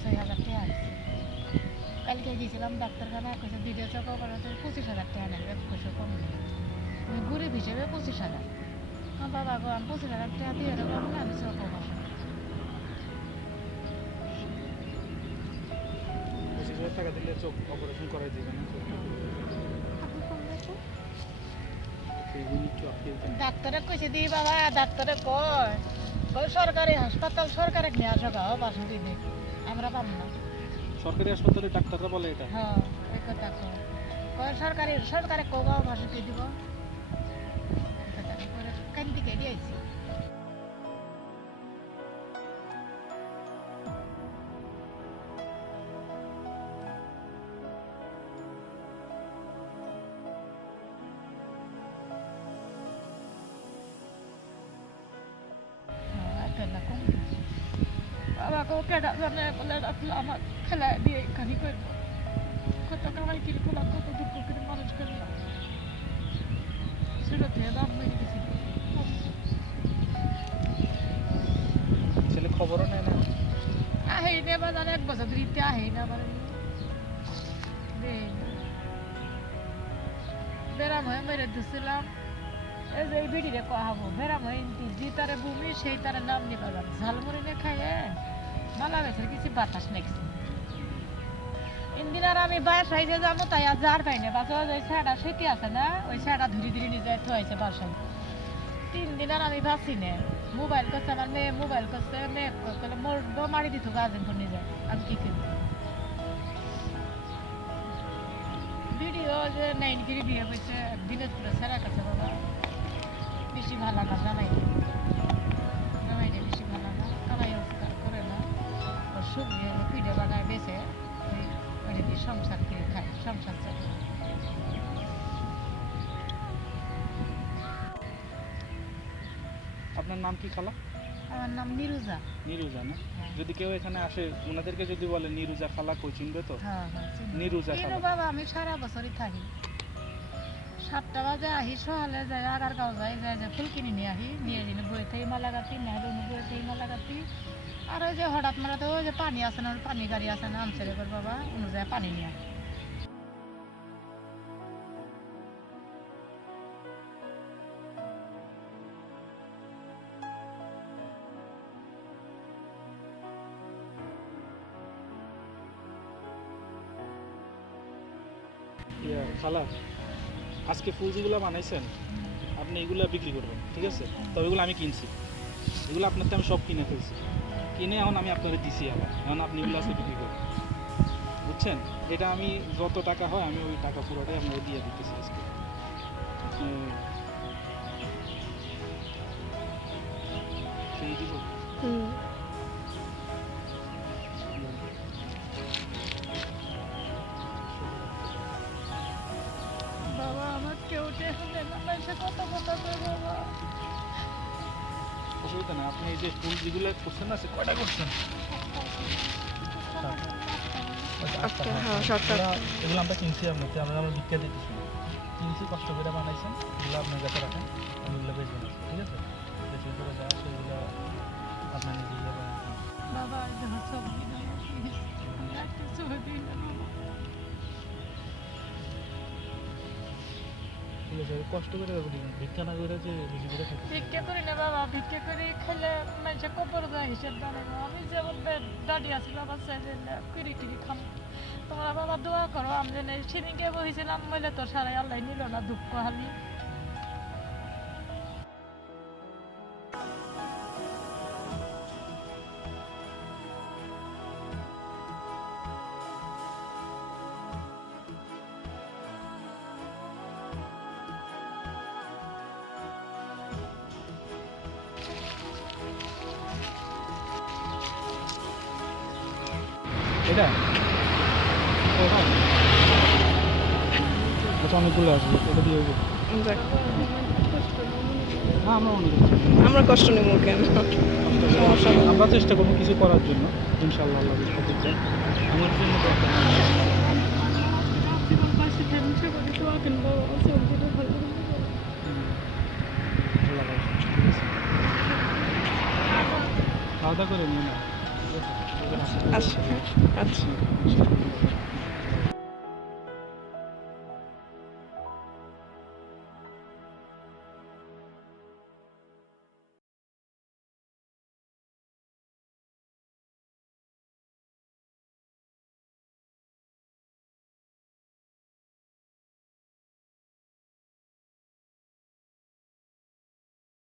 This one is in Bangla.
ছয় হাজার টাকা আছে। কালকে গেছিলাম ডাক্তারখানা কইছে ভিডিও চেক করাতে পঁচিশ হাজার টাকা নেবে এক পয়সা কম আমি গরিব হিসেবে পঁচিশ হাজার। আমার বাবা গো আমি পঁচিশ হাজার টাকা দিয়ে দেবো না আমি চেক করব পঁচিশ হাজার টাকা দিলে চোখ অপারেশন একটু আপনি ডাক্তারে কইছে দি বাবা ডাক্তারে কয় কই সরকারি হাসপাতাল সরকারে নিয়ে আসো গা? বাসা দিবে আমরা পাবো না। সরকারি হাসপাতালে ডাক্তাররা বলে এটা। হ্যাঁ এই কথা কয়। সরকারি সরকারে কবা দিয়ে দিব। বাবা কো কেডা জানে বলে ডাকলো আমার খেলা দিয়ে। করব কত কামাই করলাম কত দুঃখ করে মানুষ করলাম সেটা দাম মেরে গেছিল ছেলে খবরও নেয় না? আহেই নে বাজার এক বছর ধরিতে আহেই না মানে বেরাম হয়ে মেরে দিছিলাম। এই যে এই বিড়িরে কহাবো বেরাম হয়ে ভূমি সেই তারে নাম নিবা ঝালমুড়ি নে খাইয়ে? বেছের কিছু বাতাস নেছি ইন্দিন আর আমি বাস হয়েছে যাব, তাই আর যার পাই না। বাচ্চা ওই সেটি আছে না, ওই স্যাটা ধরে ধরে নিয়ে যায় থুয়াইছে বাসায়। তিন দিন আমি বাঁচি না। মোবাইল করছে আমার মেয়ে, মোবাইল করছে, মেয়ে কলে মোর মারি দিত গার্জেন ফোন নিয়ে যায় আমি কি করি ভিডিও যে নাইন কিরি দিয়ে বলছে দিনাজপুরে সেরা কাছে বাবা। বেশি ভালো না জানাই সুখ দিয়ে ভিডিও বানায় বেছে ওইটা দিয়ে সংসার করে খায় সংসার চলে আপনার নাম কি খালা? আমার নাম নিরুজা। নিরুজা না? যদি কেউ এখানে আসে ওনাদেরকে যদি বলে নিরুজা খালা কই চিনবে তো? হ্যাঁ হ্যাঁ চিনি। নিরুজা কিন্তু খালা বাবা আমি সারা বছরই থাকি। সাতটা বাজে আহি সকালে যাই আগারগাঁও যাই যাই যে ফুল কিনে নিয়ে আহি নিয়ে এনে বই থেকে মালা গাতি নেহরু বই থেকে মালা গাতি আর ওই যে হঠাৎ মারাতে ওই যে পানি আছে না পানি গাড়ি আছে না আমছে রেবার বাবা, অনুযায়ী পানি নিয়ে খালা, আজকে ফুল যেগুলো বানাইছেন, আপনি এগুলো বিক্রি করবেন, ঠিক আছে? তবে এগুলো আমি কিনছি। এগুলো আপনার তো আমি সব কিনে ফেলছি। কিনে এখন আমি আপনাকে দিছি আবার। এখন আপনি আজকে বিক্রি করবেন। বুঝছেন? এটা আমি যত টাকা হয় আমি ওই টাকা পুরোটাই আপনাকে দিয়ে দিতেছি আজকে। উম, সেই দিব। বাবা আমার কেউ কত কত বাবা। অসুবিধা না আপনি এই যে ফুল যেগুলো করছেন না সে কয়টা করছেন? আচ্ছা, হ্যাঁ, সাতটা। এগুলো আমরা কিনছি আপনার থেকে, আমরা আমরা বিক্রি দিতেছি। কিনছি কষ্ট করে বানাইছেন এগুলো আপনার কাছে রাখেন আমি এগুলো বেচবেন ঠিক আছে? বেশি করে যা আছে এগুলো আপনার নিজে। বাবা ঠিক আছে কষ্ট করে ভিক্ষা না করে যে করে না বাবা, ভিক্ষা করে খেলে মানুষের কবর যায় হিসেব আমি যেমন দাঁড়িয়ে আছি, বাবা চাইলে কুড়ি টিকি খাম তোমরা বাবা দোয়া করো, আমি যেন সেদিনকে বসেছিলাম বলে তো সারাই আল্লাহ নিল না দুঃখ হালি এটা? আচ্ছা অনেকগুলো আছে এটা দিয়ে হ্যাঁ আমরা অনেক আমরা কষ্ট নেব কেন? আমরা চেষ্টা করব কিছু করার জন্য ইনশাল্লাহ আল্লাহ আমার জন্য। খাওয়া দাওয়া করে নিয়ে না? আচ্ছা আচ্ছা।